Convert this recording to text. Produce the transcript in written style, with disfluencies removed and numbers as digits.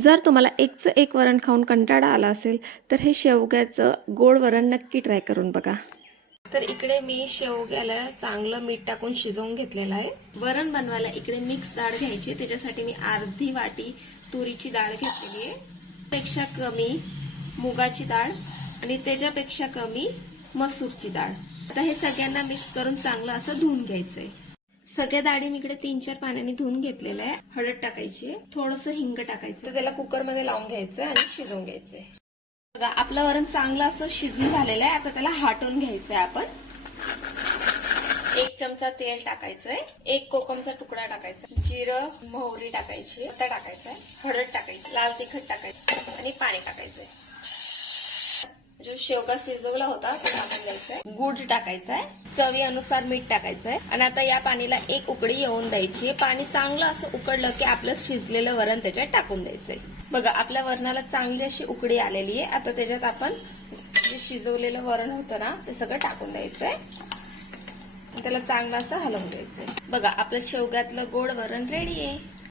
जर तुम्हाला एकचं एक वरण खाऊन कंटाळा आला असेल तर हे शेवग्याचं गोड वरण नक्की ट्राय करून बघा। तर इकडे मी शेवग्याला चांगलं मीठ टाकून शिजवून घेतलेलं आहे। वरण बनवायला इकडे मिक्स डाळ घ्यायची, त्याच्यासाठी मी अर्धी वाटी तुरीची डाळ घेतलेली आहे, पेक्षा कमी मुगाची डाळ आणि त्याच्यापेक्षा कमी मसूरची डाळ। आता हे सगळ्यांना मिक्स करून चांगलं असं धुवून घ्यायचंय। सगळ्या डाळी मी इकडे 3-4 पाण्याने धुवून घेतलेल्या आहे। हळद टाकायची, थोडंसं हिंग टाकायचं, तर त्याला कुकर मध्ये लावून घ्यायचं आणि शिजवून घ्यायचंय। बघा आपलं वरण चांगलं असं शिजून झालेलं आहे। आता त्याला हटवून घ्यायचंय आपण। 1 चमचा तेल टाकायचंय, 1 कोकमचा तुकडा टाकायचा, जिरं मोहरी टाकायची, आता टाकायचंय, हळद टाकायची, लाल तिखट टाकायचं आणि पाणी टाकायचंय। जो शेवगा शिजवला होता तो टाकून द्यायचा, गुड टाकायचाय, चवीनुसार मीठ टाकायचंय आणि आता या पाणीला 1 उकळी येऊन द्यायची। पाणी चांगलं असं उकळलं की आपलं शिजलेलं वरण त्याच्यात टाकून द्यायचंय। बघा आपल्या वरणाला चांगली अशी उकळी आलेली आहे। आता त्याच्यात आपण जे शिजवलेलं वरण होतं ना ते सगळं टाकून द्यायचंय, त्याला चांगलं असं हलवून द्यायचंय। बघा आपलं शेवग्यातलं गोड वरण रेडी आहे।